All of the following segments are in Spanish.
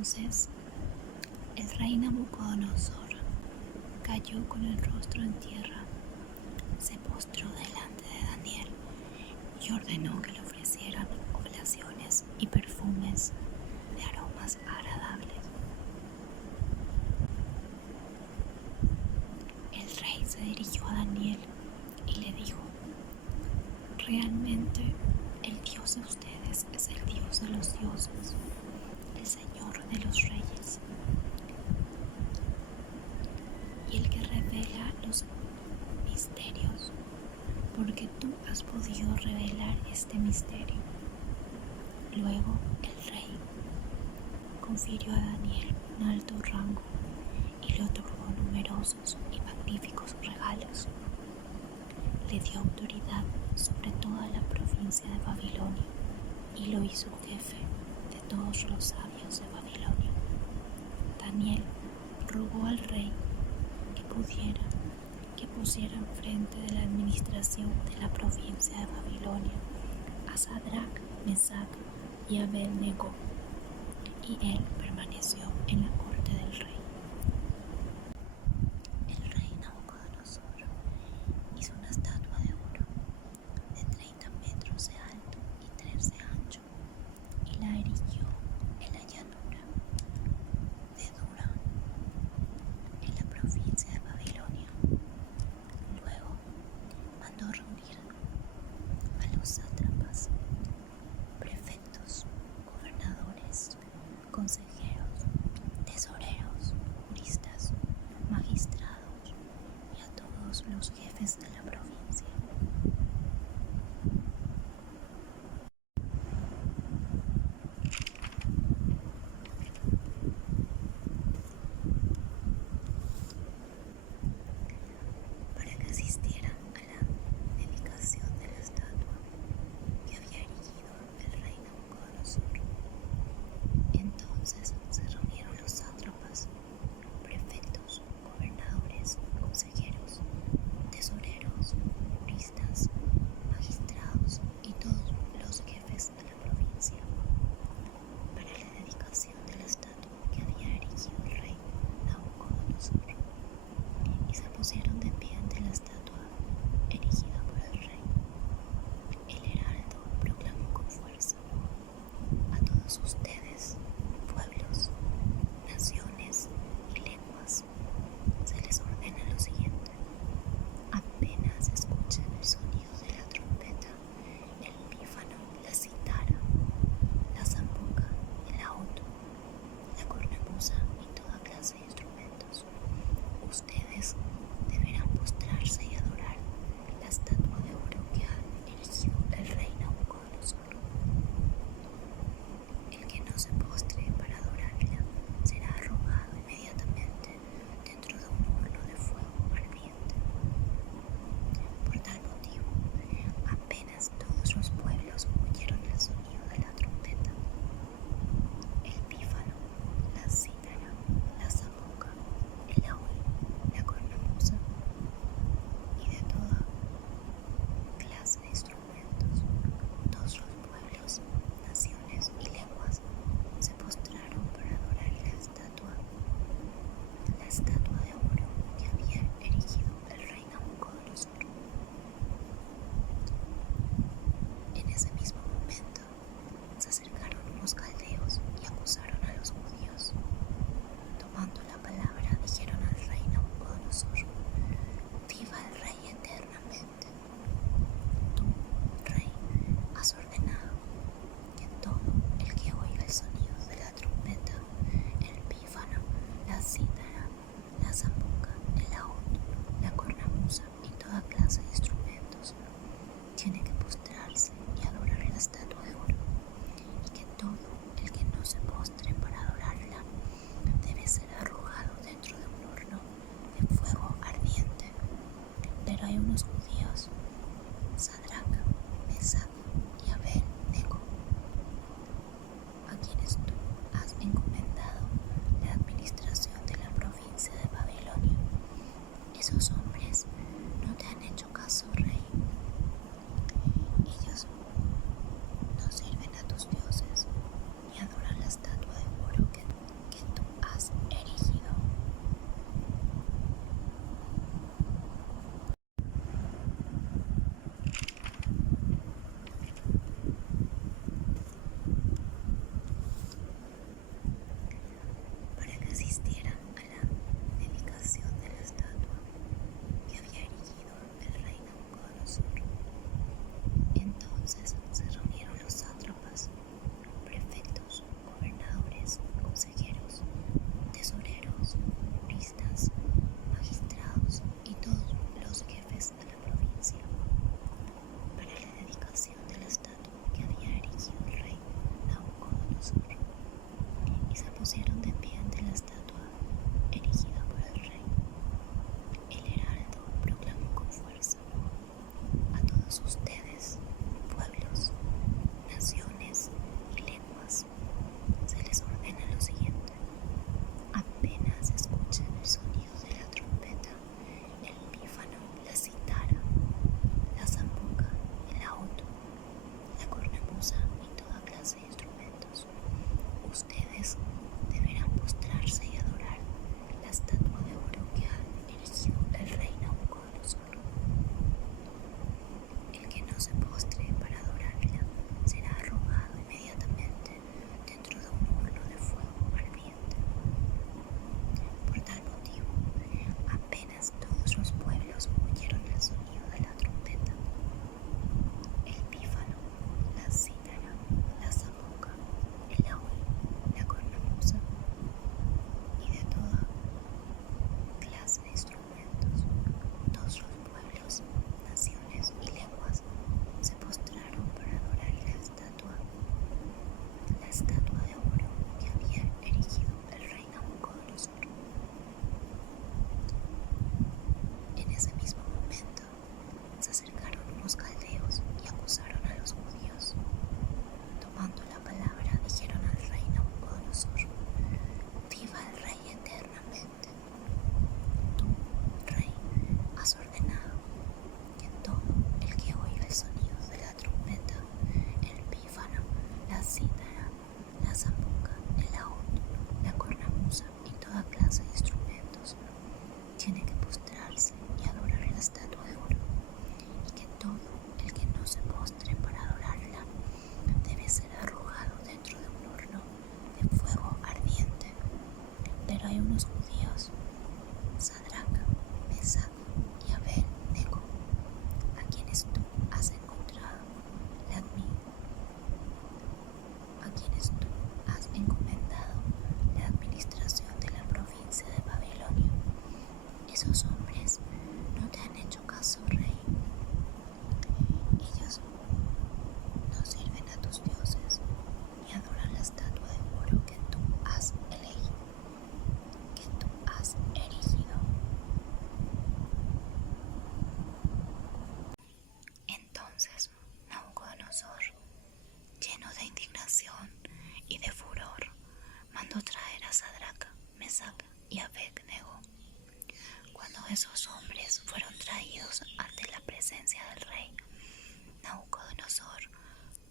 Entonces el rey Nabucodonosor cayó con el rostro en tierra, se postró delante de Daniel y ordenó que le ofrecieran oblaciones y perfumes de aromas agradables. El rey se dirigió a Daniel y le dijo: realmente el Dios de ustedes es el Dios de los dioses, el Señor de los reyes, y el que revela los misterios, porque tú has podido revelar este misterio. Luego el rey confirió a Daniel un alto rango y le otorgó numerosos y magníficos regalos. Le dio autoridad sobre toda la provincia de Babilonia y lo hizo jefe de todos los sabios de Babilonia. Daniel rogó al rey que pusiera enfrente de la administración de la provincia de Babilonia a Sadrach, Mesach y Abed-Nego, y él permaneció en la corte del rey. El rey Nabucodonosor hizo una estatua de oro de 30 metros de alto y 3 de ancho y la erigió en la llanura de Dura, en la provincia de Babilonia. Luego mandó reunir a los sátrapas, prefectos, gobernadores, consejeros, tesoreros, juristas, magistrados y a todos los jefes de la provincia. Para que asistieran a la dedicación de la estatua que había erigido el rey Nabucodonosor. Entonces se reunieron los sátrapas, prefectos, gobernadores, consejeros, tesoreros, juristas, magistrados y todos los jefes de la provincia para la dedicación de la estatua que había erigido el rey Nabucodonosor. Y se pusieron de pie ante la estatua erigida por el rey. El heraldo proclamó con fuerza: a todos ustedes, pueblos, naciones y lenguas, se les ordena lo siguiente: apenas escuchen el sonido de la trompeta, el pífano, la cítara, la zambuca, el laúd, la cornamusa y toda clase de instrumentos, ustedes deberán En ese mismo momento se acercaron unos caldeos y acusaron a los judíos. Tomando la palabra, dijeron al rey Nabucodonosor: viva el rey eternamente. Tú, rey, has ordenado que todo el que oiga el sonido de la trompeta, el pífano, la cítara, la zambuca, el laúd, la cornamusa y toda clase de instrumentos, tiene que postrarse y adorar la estatua de oro, y que todo el que no se postre para adorarla debe ser arrojado dentro de un horno de fuego ardiente. Pero hay unos judíos, Sadraca, Mesach y Abed-nego, a quienes tú has encontrado a quienes tú has encomendado la administración de la provincia de Babilonia. Esos hombres no te han hecho caso, rey. Ellos no sirven a tus dioses ni adoran la estatua de oro que tú has erigido. Entonces Nabucodonosor, lleno de indignación y de furor, mandó traer a Sadraca, Mesach y Abed-nego. Cuando esos hombres fueron traídos ante la presencia del rey, Nabucodonosor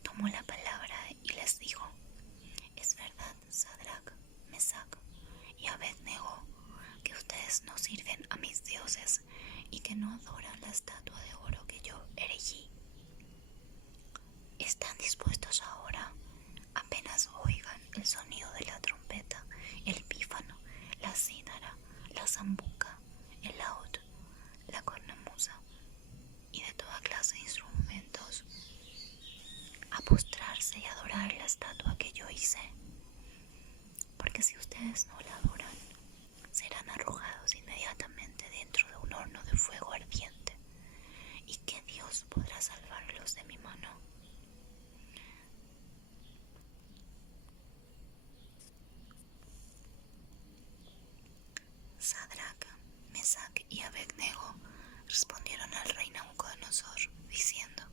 tomó la palabra y les dijo: es verdad, Sadraca, Mesach y Abed-nego, que ustedes no sirven a mis dioses y que no adoran la estatua de oro que yo erigí. ¿Están dispuestos ahora, apenas oigan el sonido de la trompeta, el pífano, la cítara, la zambuca, el laúd, la cornamusa y de toda clase de instrumentos, a postrarse y adorar la estatua que yo hice? Porque si ustedes no la adoran, serán arrojados inmediatamente dentro de un horno de fuego ardiente. ¿Y qué Dios podrá salvarlos de mi mano? Sadraca, Mesach y Abed-nego respondieron al rey Nabucodonosor diciendo: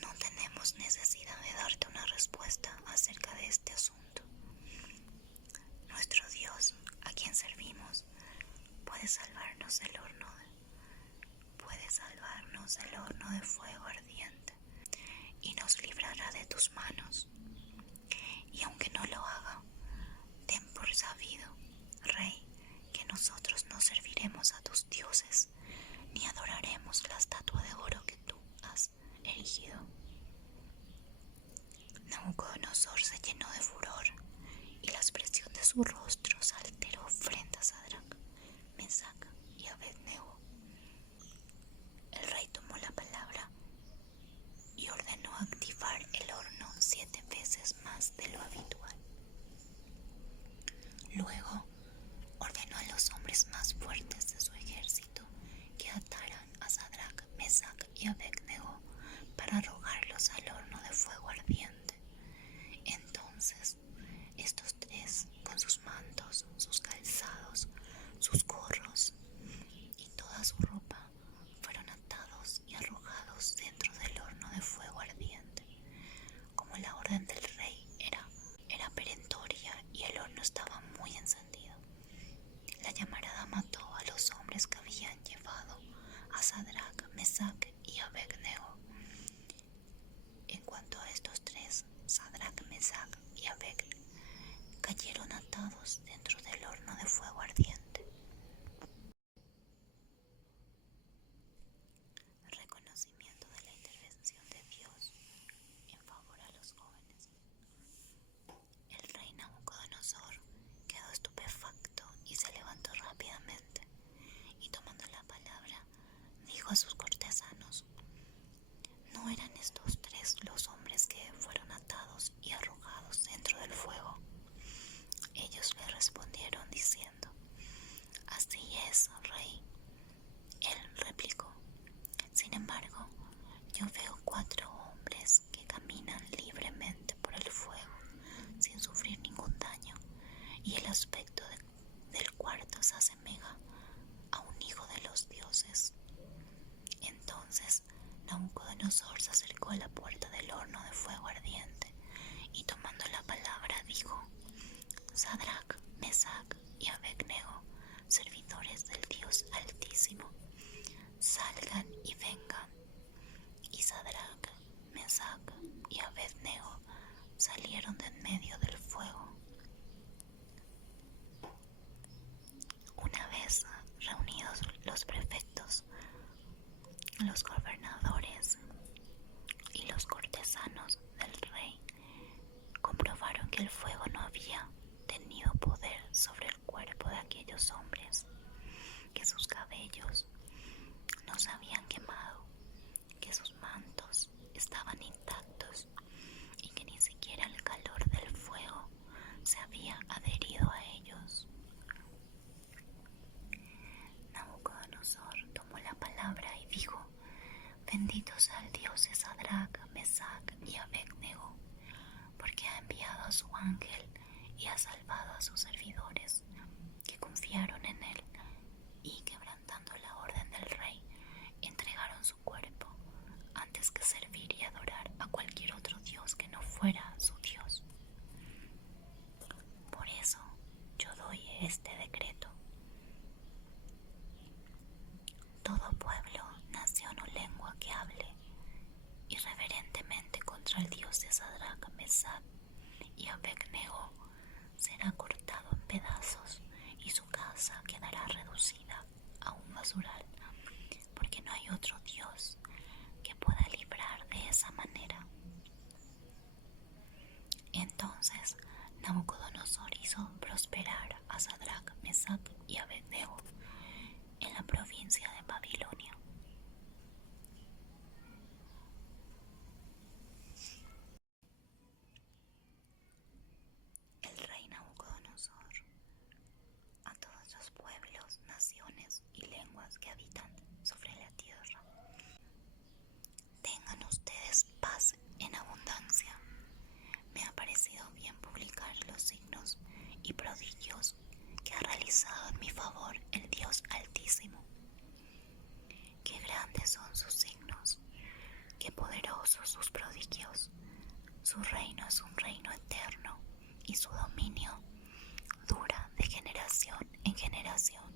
no tenemos necesidad de darte una respuesta acerca de este asunto. Nuestro Dios, a quien servimos, puede salvarnos del horno de fuego ardiente y nos librará de tus manos. Y aunque no lo haga, ten por sabido, rey, que nosotros no serviremos a tus dioses, ni adoraremos la estatua de oro que tú has erigido. Nabucodonosor se llenó de furor, y la expresión de su rostro se alteró frente a Sadraca, Mesach y Abed-nego. El rey tomó la palabra y ordenó activar el horno 7 veces más de lo habitual. Luego ordenó a los hombres más fuertes de su ejército que ataran a Sadraca, Mesach y Abed-nego para arrojarlos al horno de fuego ardiente. Entonces estos tres, con sus mantos, sus calzados, sus gorros y toda su ropa, fueron atados y arrojados dentro del horno de fuego ardiente. Como la orden del rey era perentoria y el horno estaba muy encendido, la llamarada mató a los hombres que habían llevado a Sadraca, Mesach y Abed-nego. En cuanto a estos tres, Sadraca, Mesach y Abed, cayeron atados dentro del horno de fuego ardiente. Reconocimiento de la intervención de Dios en favor a los jóvenes. El rey Nabucodonosor quedó estupefacto y se levantó rápidamente, y tomando la palabra, dijo a sus cortesanos: ¿no eran estos tres los hombres que fueron atados y arrojados dentro del fuego? Ellos le respondieron diciendo: así es, rey. Él replicó: sin embargo, yo veo 4 hombres que caminan libremente por el fuego sin sufrir ningún daño, y el aspecto del cuarto se asemeja Mesac y Abednego salieron de en medio del fuego. Una vez reunidos los prefectos, los gobernadores y los cortesanos del rey, comprobaron que el fuego no había tenido poder sobre el cuerpo de aquellos hombres, que sus cabellos no se habían quemado, que sus mantos estaban intactos y que ni siquiera el calor del fuego se había adherido a ellos. Nabucodonosor tomó la palabra y dijo: Bendito sea el Dios de Sadrach, Mesac y Abednego, porque ha enviado a su ángel y ha salvado a sus servidores, que confiaron en él, y quebrantando la orden del rey, entregaron su cuerpo antes que servir y adorar a cualquier otro dios que no fuera su Dios. Por eso yo doy este decreto: todo pueblo, nación o lengua que hable irreverentemente contra el Dios de Sadrach, Mesach y Abednego será cortado en pedazos y su casa quedará reducida a un basural, porque no hay otro Dios que pueda librar de esa manera. Entonces Nabucodonosor hizo prosperar a Sadrach, Mesach y Abednego en la provincia de Babilonia. El rey Nabucodonosor a todos los pueblos, naciones y lenguas que habitan sobre la tierra: tengan ustedes paz en abundancia. Me ha parecido bien publicar los signos y prodigios que ha realizado en mi favor el Dios Altísimo. Qué grandes son sus signos, qué poderosos sus prodigios. Su reino es un reino eterno y su dominio dura de generación en generación.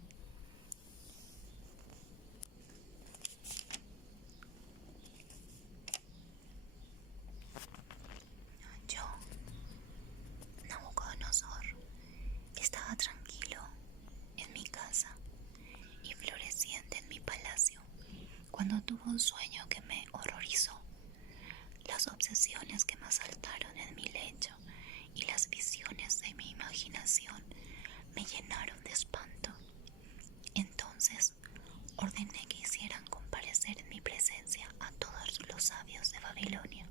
Yo, Nabucodonosor, estaba tranquilo en mi casa y floreciente en mi palacio cuando tuve un sueño que me horrorizó. Las obsesiones que me asaltaron en mi lecho y las visiones de mi imaginación me llenaron de espanto. Entonces ordené que hicieran comparecer en mi presencia a todos los sabios de Babilonia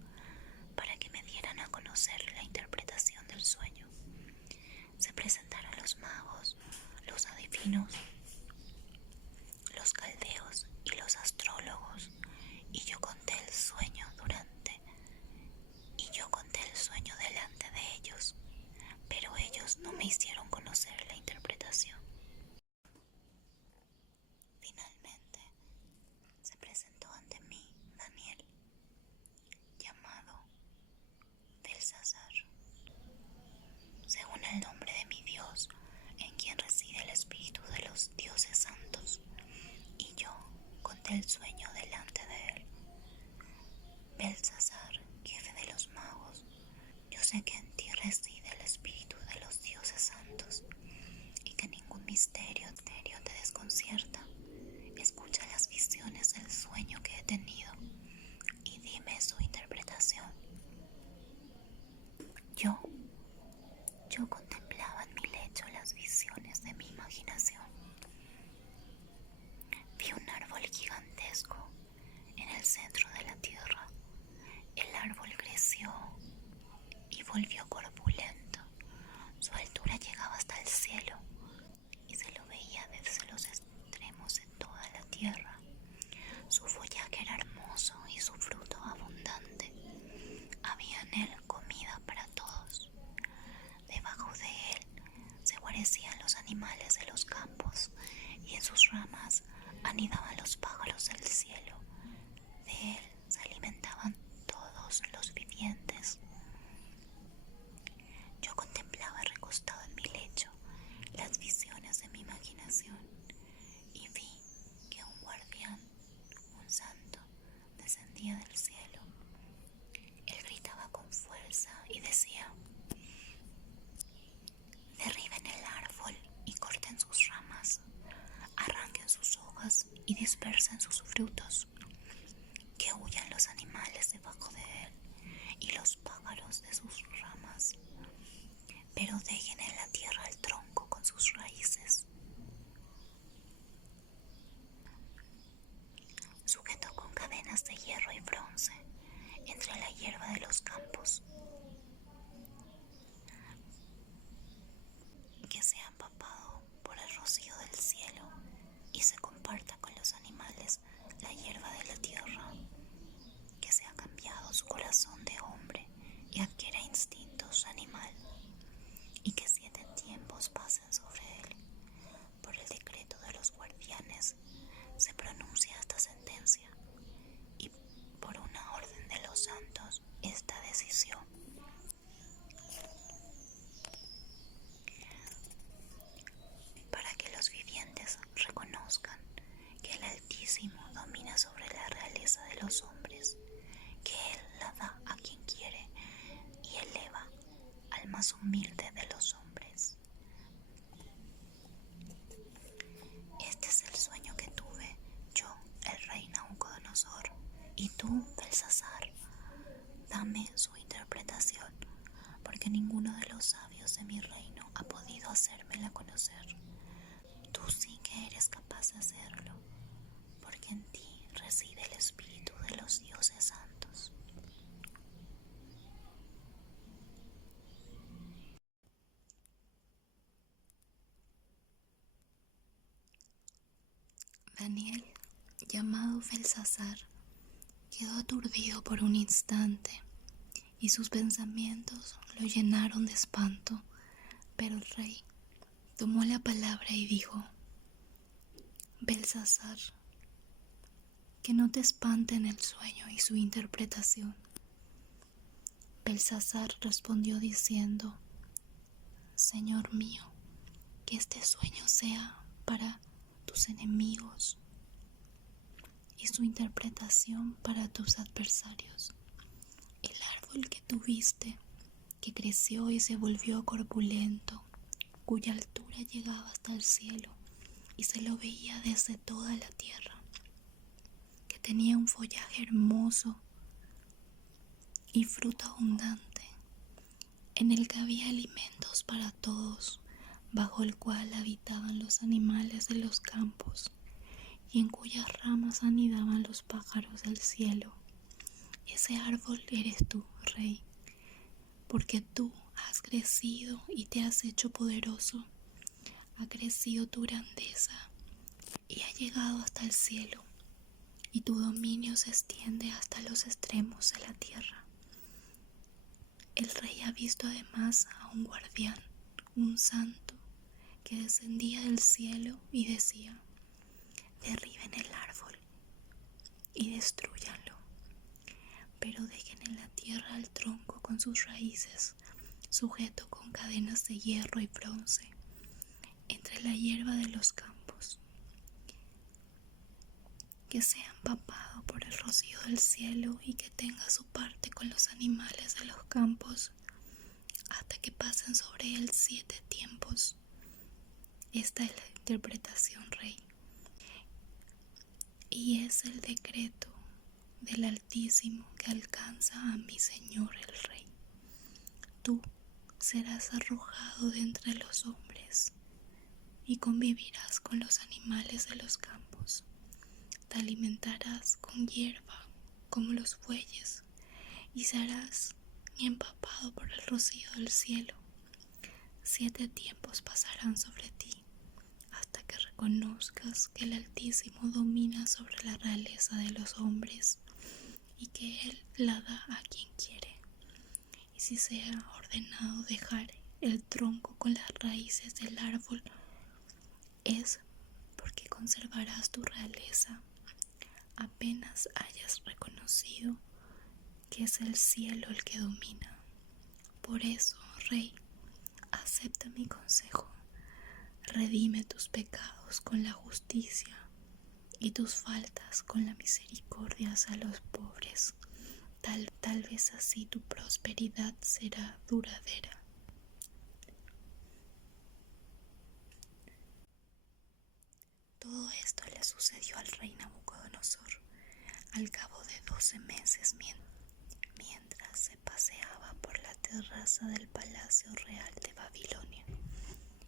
para que me dieran a conocer la interpretación del sueño. Se presentaron los magos, los adivinos, los caldeos y los astrólogos, y yo conté el sueño delante de ellos, pero ellos no me hicieron conocer la interpretación. Finalmente se presentó ante mí Daniel, llamado Belsasar, según el nombre de mi Dios, en quien reside el espíritu de los dioses santos, y yo conté el sueño delante de él. Belsasar, jefe de los magos, yo sé que en ti reside el espíritu de los dioses santos y que ningún misterio te desconcierta. Escucha las visiones del sueño que he tenido y dime su interpretación. Yo contemplaba en mi lecho las visiones de mi imaginación. Vi un árbol gigantesco en el centro de la tierra. El árbol creció y volvió corpulento. Su altura llegaba hasta el cielo y se lo veía desde los extremos de toda la tierra. Su follaje era hermoso y su fruto abundante. Había en él comida para todos. Debajo de él se guarecían los animales de los campos y en sus ramas anidaban los pájaros del cielo. De él se alimentaban todos los vivientes. Yo contemplaba recostado en mi lecho las visiones de mi imaginación y vi que un guardián, un santo, descendía del cielo. comparta con los animales la hierba de la tierra, que sea cambiado su corazón de hombre y adquiera instintos animal, y que 7 tiempos pasen sobre él. Por el decreto de los guardianes se pronuncia esta sentencia, y por una orden de los santos esta decisión. Para que los vivientes reconozcan que el Altísimo domina sobre la realeza de los hombres, que Él la da a quien quiere y eleva al más humilde de los hombres. Este es el sueño que tuve yo, el rey Nabucodonosor, y tú, Belsasar, dame su interpretación, porque ninguno de los sabios de mi reino ha podido hacérmela conocer. Tú sí que eres capaz de hacerlo, porque en ti reside el espíritu de los dioses santos. Daniel, llamado Belsasar, quedó aturdido por un instante y sus pensamientos lo llenaron de espanto, pero el rey tomó la palabra y dijo: Belsasar, que no te espanten el sueño y su interpretación. Belsasar respondió diciendo: Señor mío, que este sueño sea para tus enemigos y su interpretación para tus adversarios. El árbol que tuviste, que creció y se volvió corpulento, cuya altura llegaba hasta el cielo y se lo veía desde toda la tierra, que tenía un follaje hermoso y fruto abundante, en el que había alimentos para todos, bajo el cual habitaban los animales de los campos, y en cuyas ramas anidaban los pájaros del cielo. Ese árbol eres tú, Rey, porque tú has crecido y te has hecho poderoso. Ha crecido tu grandeza y ha llegado hasta el cielo, y tu dominio se extiende hasta los extremos de la tierra. El rey ha visto además a un guardián, un santo, que descendía del cielo y decía: derriben el árbol y destrúyanlo, pero dejen en la tierra el tronco con sus raíces, sujeto con cadenas de hierro y bronce, entre la hierba de los campos, que sea empapado por el rocío del cielo y que tenga su parte con los animales de los campos, hasta que pasen sobre él 7 tiempos. Esta es la interpretación, Rey, y es el decreto del Altísimo que alcanza a mi Señor el Rey. Tú serás arrojado de entre los hombres y convivirás con los animales de los campos. Te alimentarás con hierba como los bueyes y serás empapado por el rocío del cielo. 7 tiempos pasarán sobre ti hasta que reconozcas que el Altísimo domina sobre la realeza de los hombres y que Él la da a quien quiere. Y si se ha ordenado dejar el tronco con las raíces del árbol, es porque conservarás tu realeza apenas hayas reconocido que es el cielo el que domina. Por eso, Rey, acepta mi consejo, redime tus pecados con la justicia y tus faltas con la misericordia hacia los pobres. Tal vez así tu prosperidad será duradera. Todo esto le sucedió al rey Nabucodonosor al cabo de 12 meses, mientras se paseaba por la terraza del palacio real de Babilonia.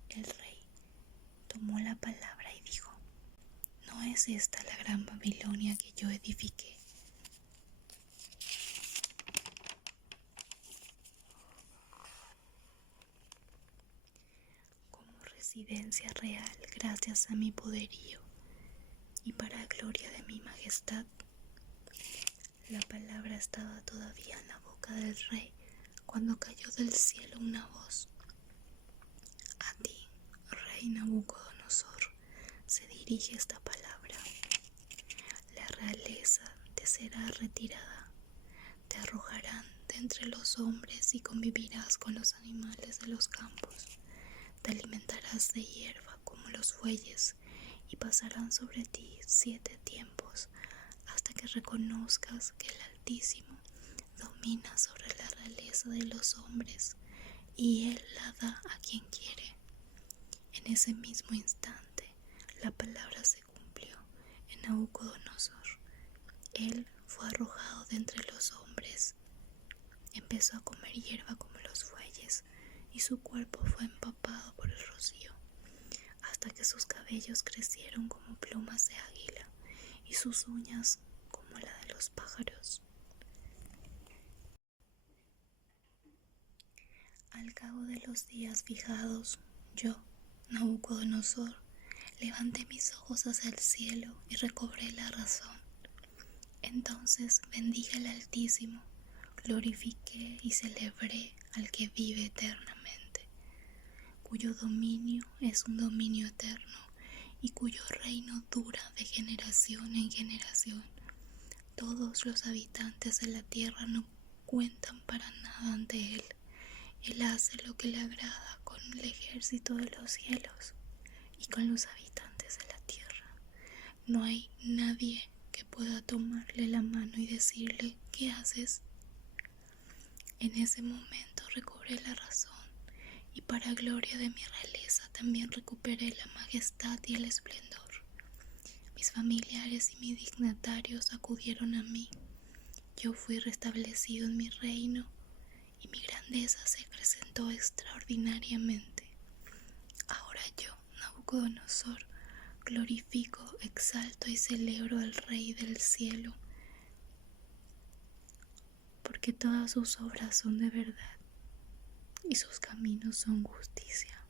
El rey tomó la palabra y dijo: ¿no es esta la gran Babilonia que yo edifiqué? Como residencia real, gracias a mi poderío y para gloria de mi majestad. La palabra estaba todavía en la boca del rey cuando cayó del cielo una voz: a ti, rey Nabucodonosor, se dirige esta palabra. La realeza te será retirada, te arrojarán de entre los hombres y convivirás con los animales de los campos. Te alimentarás de hierba como los bueyes y pasarán sobre ti 7 tiempos hasta que reconozcas que el Altísimo domina sobre la realeza de los hombres y Él la da a quien quiere. En ese mismo instante la palabra se cumplió en Nabucodonosor. Él fue arrojado de entre los hombres, empezó a comer hierba como los bueyes y su cuerpo fue empapado por el rocío, hasta que sus cabellos crecieron como plumas de águila y sus uñas como la de los pájaros. Al cabo de los días fijados, yo, Nabucodonosor, levanté mis ojos hacia el cielo y recobré la razón. Entonces bendije al Altísimo, glorifiqué y celebré al que vive eternamente, cuyo dominio es un dominio eterno y cuyo reino dura de generación en generación. Todos los habitantes de la tierra no cuentan para nada ante Él. Él hace lo que le agrada con el ejército de los cielos y con los habitantes de la tierra. No hay nadie que pueda tomarle la mano y decirle: ¿qué haces? En ese momento recobré la razón y para gloria de mi realeza también recuperé la majestad y el esplendor. Mis familiares y mis dignatarios acudieron a mí. Yo fui restablecido en mi reino y mi grandeza se acrecentó extraordinariamente. Ahora yo, Nabucodonosor, glorifico, exalto y celebro al Rey del cielo, porque todas sus obras son de verdad y sus caminos son justicia,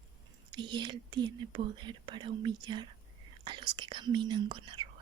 y Él tiene poder para humillar a los que caminan con error.